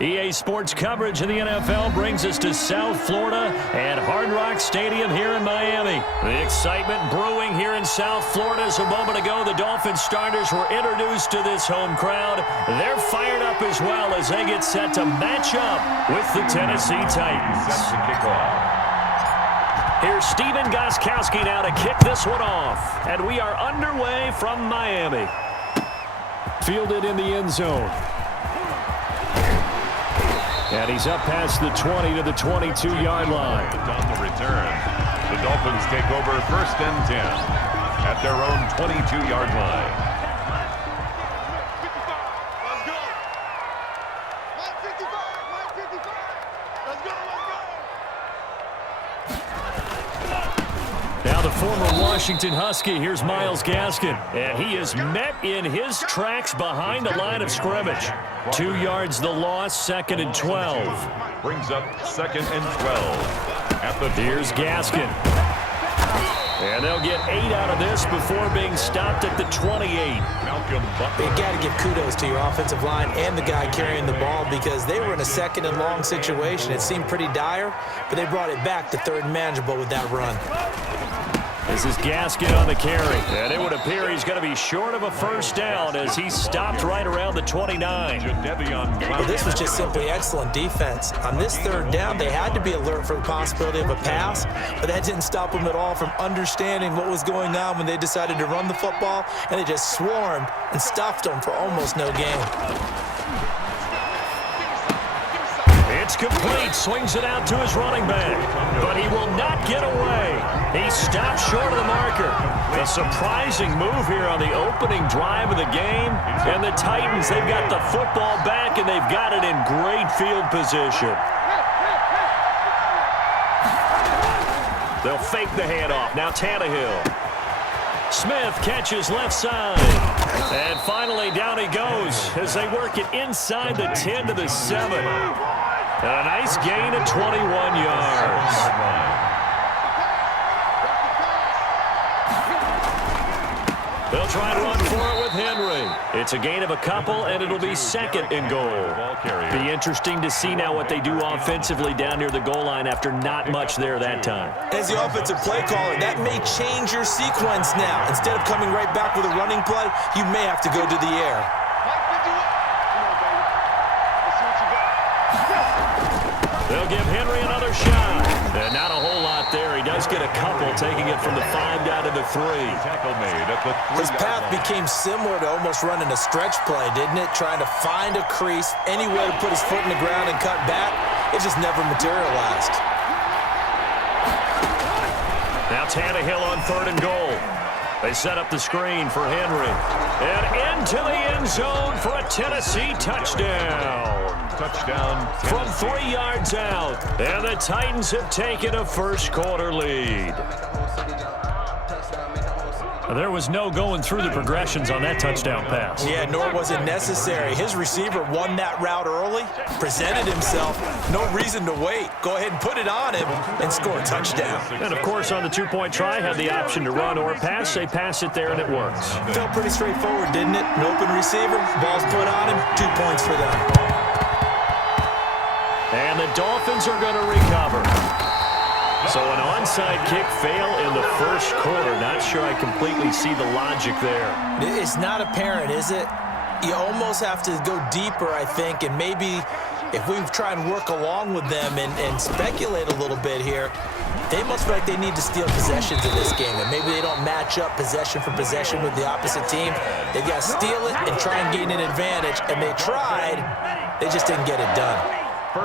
EA Sports coverage of the NFL brings us to South Florida and Hard Rock Stadium here in Miami. The excitement brewing here in South Florida as a moment ago the Dolphins starters were introduced to this home crowd. They're fired up as well as they get set to match up with the Tennessee Titans. Set to kick off. Here's Steven Gostkowski now to kick this one off. And we are underway from Miami. Fielded in the end zone. And he's up past the 20 to the 22-yard line. On the return, the Dolphins take over 1st and 10 at their own 22-yard line. Let's go. 155. Let's go. Now the former Washington Husky, here's Myles Gaskin. And he is met in his tracks behind the line of scrimmage. 2 yards the loss, 2nd and 12. Brings up 2nd and 12. At the Here's Gaskin. And they'll get 8 out of this before being stopped at the 28. Malcolm Butler. You got to give kudos to your offensive line and the guy carrying the ball because they were in a 2nd and long situation. It seemed pretty dire, but they brought it back to 3rd and manageable with that run. This is Gaskin on the carry. And it would appear he's going to be short of a 1st down as he stopped right around the 29. Well, this was just simply excellent defense. On this 3rd down, they had to be alert for the possibility of a pass, but that didn't stop them at all from understanding what was going on when they decided to run the football, and they just swarmed and stuffed them for almost no gain. It's complete. Swings it out to his running back. But he will not get away. He stopped short of the marker. A surprising move here on the opening drive of the game. And the Titans, they've got the football back, and they've got it in great field position. They'll fake the handoff. Now Tannehill. Smith catches left side. And finally down he goes as they work it inside the 10 to the 7. A nice gain of 21 yards. They'll try and run for it with Henry. It's a gain of a couple, and it'll be 2nd and goal. Be interesting to see now what they do offensively down near the goal line after not much there that time. As the offensive play caller, that may change your sequence now. Instead of coming right back with a running play, you may have to go to the air. They'll give Henry another shot. And not a whole lot there. He does get a couple, taking it from the 5 down to the 3. Tackle made at the 3. His path became similar to almost running a stretch play, didn't it? Trying to find a crease, any way to put his foot in the ground and cut back. It just never materialized. Now Tannehill on 3rd and goal. They set up the screen for Henry. And into the end zone for a Tennessee touchdown. Touchdown From Tennessee. 3 yards out. And the Titans have taken a first-quarter lead. There was no going through the progressions on that touchdown pass. Yeah, nor was it necessary. His receiver won that route early, presented himself, no reason to wait. Go ahead and put it on him and score a touchdown. And, of course, on the 2-point try, had the option to run or pass. They pass it there, and it works. Felt pretty straightforward, didn't it? An open receiver, ball's put on him, 2 points for them. And the Dolphins are going to recover. So an onside kick fail in the first quarter. Not sure I completely see the logic there. It's not apparent, is it? You almost have to go deeper, I think, and maybe if we try and work along with them and speculate a little bit here, They must feel like they need to steal possessions in this game, and maybe they don't match up possession for possession with the opposite team. They've got to steal it and try and gain an advantage, and they tried. They just didn't get it done.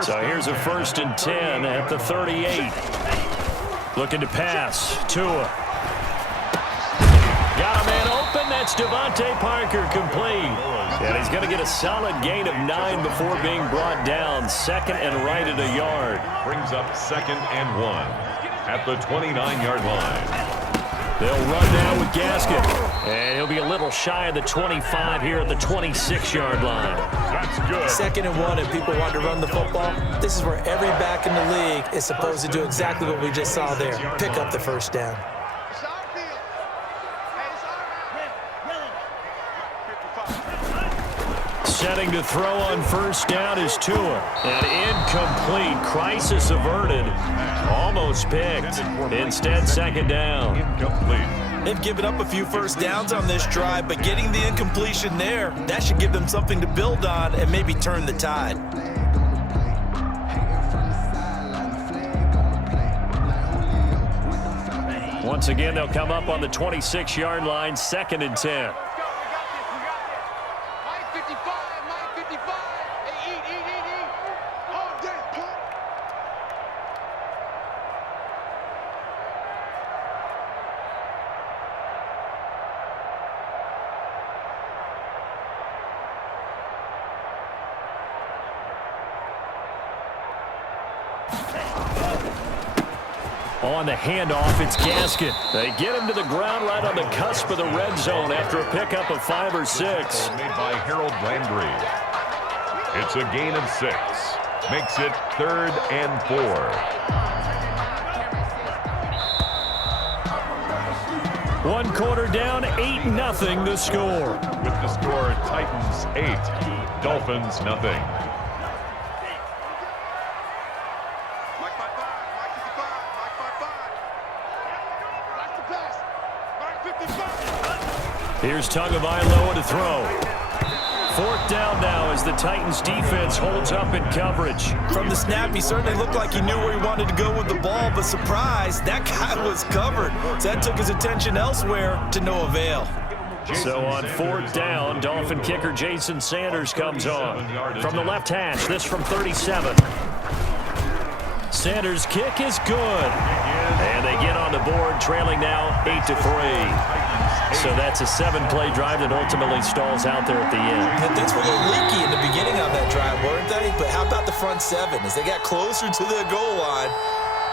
So here's a 1st and 10 at the 38. Looking to pass. Tua. Got a man open. That's Devontae Parker complete. And he's going to get a solid gain of 9 before being brought down. 2nd and right at a yard. Brings up 2nd and 1 at the 29-yard line. They'll run now with Gaskin. And he'll be a little shy of the 25 here at the 26-yard line. That's good. 2nd and 1, and people want to run the football. This is where every back in the league is supposed to do exactly what we just saw there. Pick up the 1st down. It's our field. Hey, it's our round. Setting to throw on 1st down is Tua. And incomplete. Crisis averted. Almost picked. Instead, 2nd down. Incomplete. They've given up a few 1st downs on this drive, but getting the incompletion there, that should give them something to build on and maybe turn the tide. Once again, they'll come up on the 26-yard line, 2nd and 10. Mike 55, Mike 55. Hey, eat. All day, pump. On the handoff, it's Gaskin. They get him to the ground right on the cusp of the red zone after a pickup of 5 or 6. Made by Harold Landry. It's a gain of 6. Makes it 3rd and 4. 1 quarter down, 8-0 the score. With the score, Titans 8, Dolphins nothing. Mike 55, Mike 55, Mike 55. That's the pass. Mike 55. Here's Tagovailoa to throw. 4th down now as the Titans defense holds up in coverage. From the snap, he certainly looked like he knew where he wanted to go with the ball, but surprise, that guy was covered. So that took his attention elsewhere to no avail. So on 4th down, Dolphin kicker Jason Sanders comes on. From the left hash, this from 37. Sanders' kick is good. And they get on the board, trailing now 8-3. So that's a 7-play drive that ultimately stalls out there at the end. And things were a little leaky in the beginning of that drive, weren't they? But how about the front 7? As they got closer to the goal line,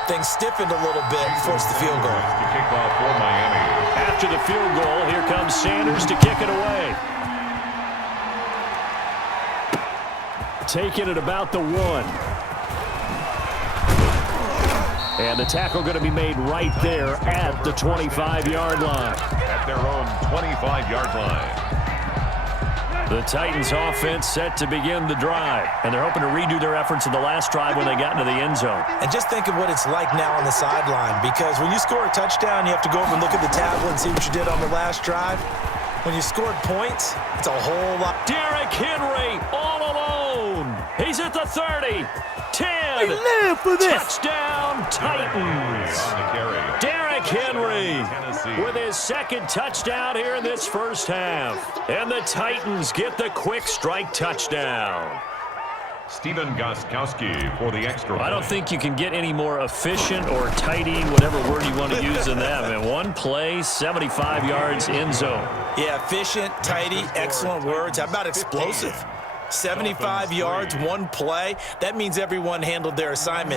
things stiffened a little bit, forced the field goal. To kick off for Miami. After the field goal, here comes Sanders to kick it away. Taking it about the 1. And the tackle going to be made right there at the 25-yard line. At their own 25-yard line. The Titans offense set to begin the drive. And they're hoping to redo their efforts in the last drive when they got into the end zone. And just think of what it's like now on the sideline, because when you score a touchdown, you have to go over and look at the tablet and see what you did on the last drive. When you scored points, it's a whole lot. Derrick Henry all alone. He's at the 30. 10. live for this. Touchdown, Titans. On the carry. Derrick Henry Tennessee. with his 2nd touchdown here in this first half. And the Titans get the quick strike touchdown. Stephen Gostkowski for the extra. I don't think you can get any more efficient or tidy, whatever word you want to use than that. I mean, 1 play, 75 yards, end zone. Yeah, efficient, tidy, excellent words. How about explosive? 75 yards, 1 play. That means everyone handled their assignment.